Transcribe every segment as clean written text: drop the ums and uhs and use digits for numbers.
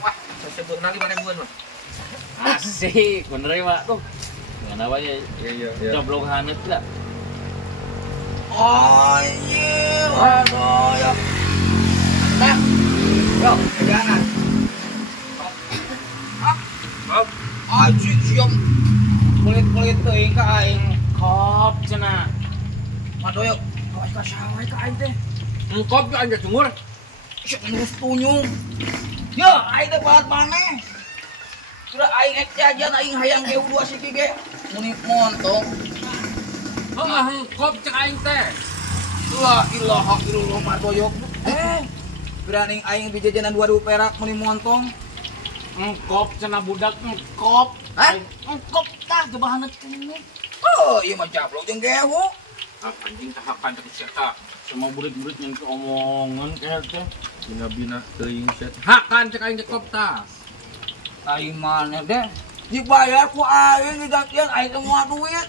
wah. Saya sebut nanti 5.000-an mah. Asik, bener ya Pak tuh. Dengan apa ya? Iya. Coblok hanet lah. Oh iya, aduh ya. Nah, yo, jangan. Aji siom kulit-kulit teuing ka aing. Kop cenah. Aduh yo, awas ka sawai ka aing teh. Engkop ya anja sumur. Syuk nus tunyung. Yo, aing teh bahat maneh. Sudah aing ek jajan aing hayang ge dua siki ge. Muni montong. Engkop cek aing teh. La ilaha illallah madoyok. Berani aing bijajanan 2.000 perak muni montong. Engkop cenah budak engkop. Hah? Engkop tah coba hanet ini. Oh, iya mah jablok jeung gehu. Anjing tahapan teh sia Semua burit-burit yang omongan kayak teh. bina-bina teuing sia. Hakan cek aing kop tah. Aing mana deh? Dibayar ku aing digantian aing teh moal duit.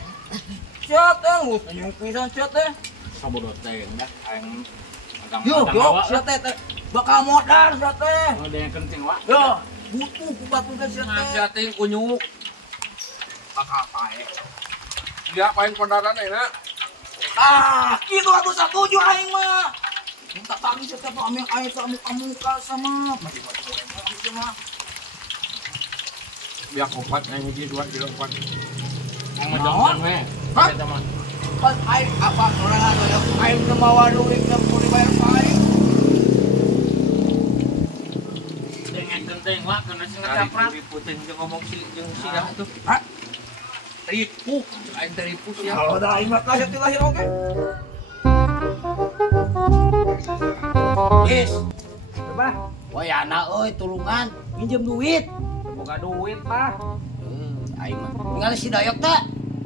Sia teh geus anjing pisan sia teh. Sabodot teh dah aing Yo, sia teh bakal modal sia teh. Oh, ada yang penting wa. Yo, butuh ku batu teh sia teh. Sia teh unyu. Bakal pae. Dia paling kondaran enak. Gitu aku setuju aing mah. Minta tadi setiap amil aing teh amuka sama. Masih mah. Biar opat yang hiji 2 kilo opat. Yang macam we. Hah? Pas aing apa orang anu aing teh bawa duit teh kudu dibayar ka aing. Dengan genteng wa kana sing ngaprak. Putih jeung ngomong jeung sia tuh. Hah? Ripu, aing teh ripu sia. Kalau ada aing mah kasih ti lahir oge. Is, Coba. wayana euy tulungan, minjem duit. Boga duit mah. Aing mah. Ningali si Dayok teh.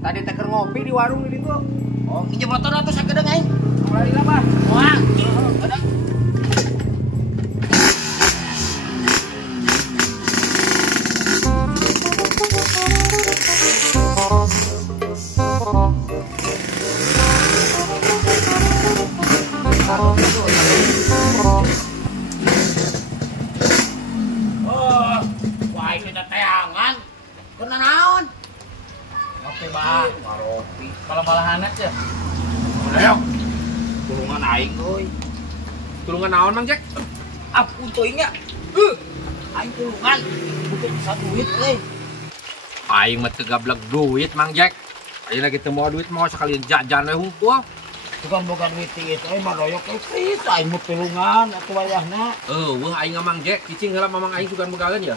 Tadi teh keur ngopi di warung di ditu. Oh, minjem motor atuh sakedeung aing. Mulai lah mah. Moal. Ada. Oh, wah ini teh teangan. Kena naon? Oke, Bah. Ngaropi. Bala-bala hanet ya. Ayo. Tulungan aing euy. Tulungan naon Mang Jack? Ampun teuingnya. Aing tulungan butuh bisa duit euy. Aing mah teu gablek duit Mang Jack. Aing lagi teu mau duit mau sekalian jajan we hungkul. Bukan bukan duit itu, aing mah doyok euy. Aing mah tulungan atuh wayahna. Wah aing Mang Jack, cicing heula mamang aing sugan bogaeun ya.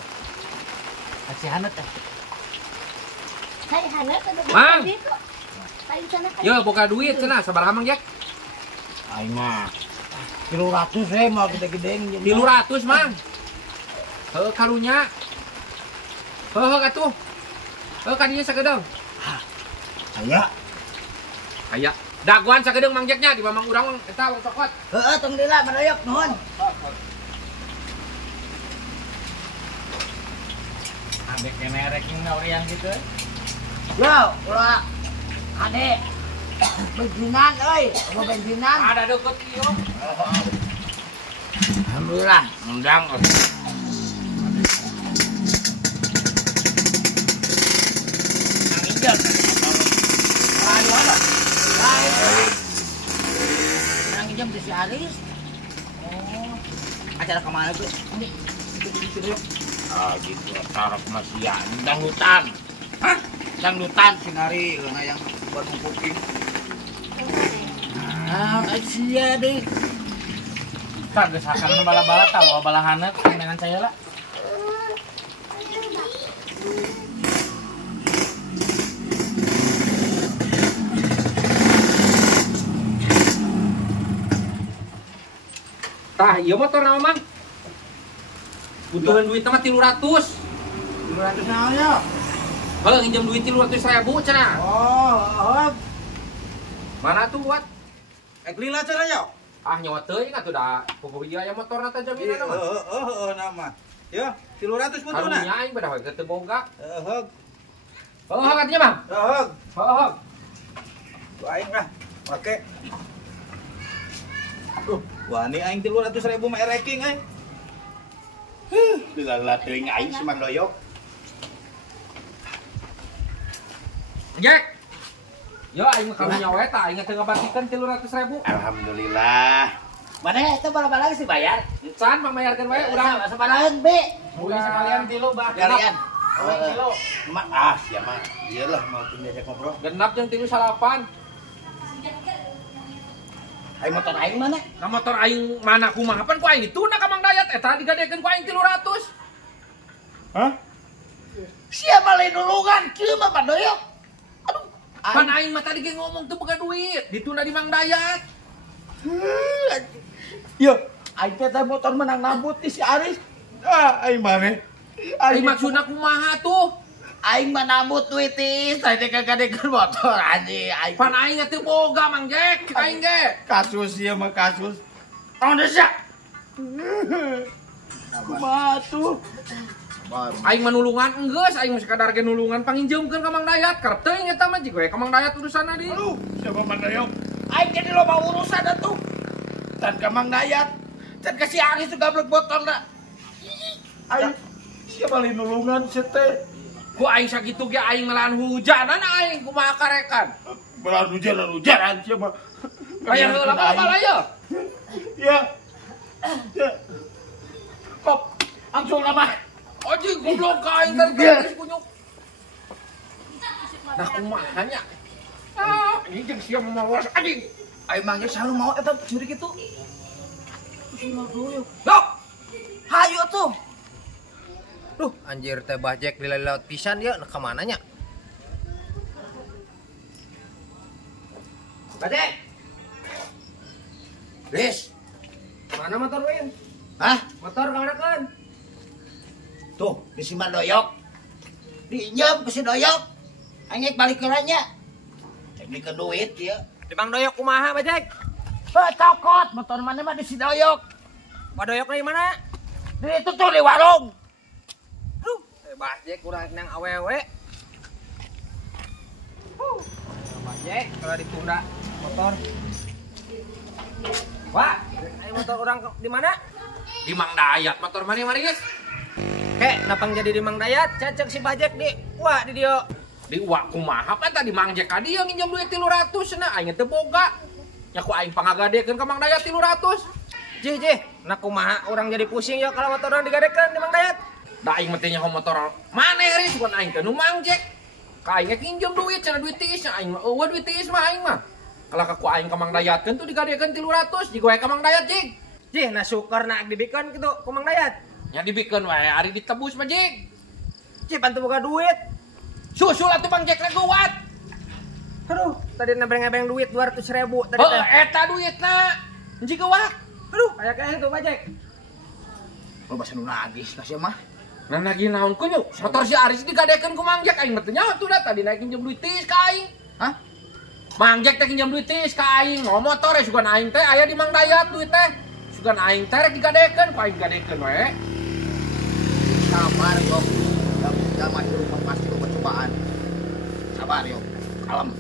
Kasih hanet teh. Hai Hanet ada Mang. duit kok. Paling sana kan. Yo boga duit cenah sabaraha Mang Jack? Aing mah 300 we mah gede-gede 300 Mang. Heuh karunya. Heuh atuh. Heuh kadinya sakedeung. Aya. Aya. Daguan sakedeung Mang Jacknya di mamang urang eta wong cokot. Heeh, tong deula madoyok nuhun. Ambek kene reking ngaurian gitu. Yo, ulah ade. Bensinan euy, mau bensinan. Ada deket ieu. Alhamdulillah, undang. Nang injak. Ayo apa? Ayo. Nang injak di si Aris. Oh. Acara kemana tuh? Ini. Itu yuk. Ah gitu, taraf masih ya. Dangdutan. Hah? Dangdutan sinari yang buat kuping. Asia deh. Tak geus hakan bala-bala tahu bala hanet dengan saya lah. Tah, ieu motor naon Mang? Butuhan duit mah 300. 200 naon ya? Heuh nginjem duit 300.000 cenah. Oh, Mana tuh buat? lila caranya. Ah nyawa teuing atuh da puguh ieu aya motorna teh jaminan mah. Nama. Ya, 300 putuna. Karunya aing beda we teu boga. Heuh. Heuh katanya Bang. Heuh. Heuh. Aing lah. Make. Wah, ini aing 300.000 mah ranking euy. Dilala teuing aing si Mang Doyok. Jack. Yo aing mah karunya we tah aing teu ngabakikeun 300.000. Alhamdulillah. Mana itu bala-bala sih bayar? Can pangbayarkeun we urang. Sabarahan be. Mungkin sekalian tilu bah. Kalian. Tilu. Sia mah. Iyalah mau diajak ngobrol. Genap jeung 3 salapan. Aing motor aing mana? Ka motor aing mana kumaha pan ku aing dituna ka Mang Dayat eta digadekeun ku aing 300. Hah? Sia balik nulungan kieu mah Pak Doyok. Aduh. Pan aing mah tadi ge ngomong teu boga duit, dituna di Mang Dayat. Yo, aing teh motor menang nambut ti si Aris. Aing mane. Aing maksudna kumaha tuh? Aing mah nambut duit ti, saya teh kagadekeun motor anjing. Aing Pan aing teu boga Mang Jack, aing ge. Kasus ieu mah kasus. on desa. Kumaha tuh? Aing manulungan enggeus, aing mah sekadar ge nulungan panginjeumkeun ka Mang Dayat. Karep teuing eta mah jigo we ka Mang Dayat urusanna di. Aduh, siapa Mang Doyok? Aing jadi loba urusan atuh. Tan ka Mang Dayat. Dan ke si Aris tuh gablek botol dah. Aing siapa lain nulungan sete. Ku aing sakitu ge aing melaan hujanan aing kumaha karekan. Belah hujan siapa? Aya heula bala ya. Ya. Ya. Kok langsung nama. Anjing goblok ka aing teh kunyuk. Nah kumaha nya? Ini jeung sia mawas anjing. Aing mah ge selalu mau eta curi kitu. Yok. Hayu tuh. Duh, anjir teh bajek dilalaut pisan ya, nah kemana nya? Bajek. Des. Mana motor Win? Hah? Motor kemana kan? Tuh, di si Mang Doyok. Diinjem ke si Doyok. Aing balik ke nya. Cek dikeun duit ya. Di Mang Doyok kumaha bajek? Cokot, motor mana mah di si Doyok. Pak Doyok di mana? Di itu tuh di warung. Duh, bajek kurang nang awewe. Bajek kalau ditunda motor. Wah, ayo motor orang di mana? Di Mang Dayat motor mana guys? Kek, napang jadi di Mang Dayat, cacek si bajek di. Wah, di dia. Di uak kumaha pan tadi Mang Jack ka dieu nginjem duit 300 na aing teu boga. Nya ku aing pangagadekeun ka Mang Dayat 300. Jih, nah kumaha orang jadi pusing ya kalau motor orang digadekeun di Mang Dayat. Da aing mah teh nyaho motor maneh ris bukan aing teh nu Mang Jack. Ka aing nginjem duit cenah duit tiis aing mah eueuh duit tiis mah aing mah. Kalau ku aing ka Mang Dayatkeun tuh digadekeun 300 jigo we ka Mang Dayat jig. Jih, nah syukur nak dibikeun kitu ku Mang Dayat. Nya dibikeun wae ari ditebus mah jig. Cih, bantu boga duit. Susul atuh Mang Jack leguat. Aduh, tadi nebeng-nebeng duit 200.000 tadi Heuh teh. eta duitna. Jigo wak. Aduh, aya kae tuh bajek. Lo bahasa nu nagih ka sia mah. Nah lagi naon kunyu? Motor si Aris digadekeun ku Mang Jack aing mah teu nyaho tuh da tadi naik pinjem duit tiis ka aing. Hah? Mang Jack teh pinjem duit tiis ka aing. Mau motor sugan aing teh aya di Mang Dayat duit teh. Sugan aing teh rek digadekeun ku aing gadekeun we. Sabar yo. Jangan maju pasti lo percobaan. Sabar yo. Kalem.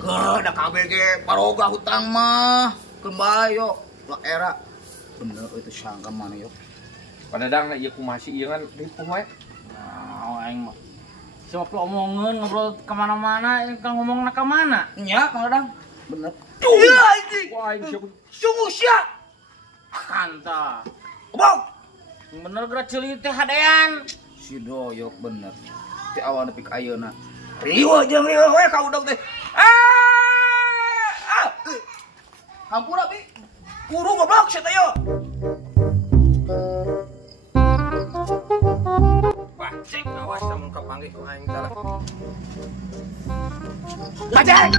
Ke da kabeh ge paroga hutang mah. Kembali yo. Lah era. Bener itu sangka mana yo. Padahal na ieu kumaha si ieu kan ripuh we. Nah, aing mah. Siapa omongan ngobrol kemana-mana, ini kan ngomongna ke mana? Nya, Kang Dadang. Bener. Iya anjing. Wah aing siapa? Sungguh sia. Kanta. Bang. Bener gerak ceuli teh hadean. Si Doyok bener. Ti awal nepi ka ayeuna. Riwa jeung riwa we ka udang teh. Hampura bi. Kuru goblok sia teh yo. Bajek awas sama kepanggih ku aing salah. Bajek.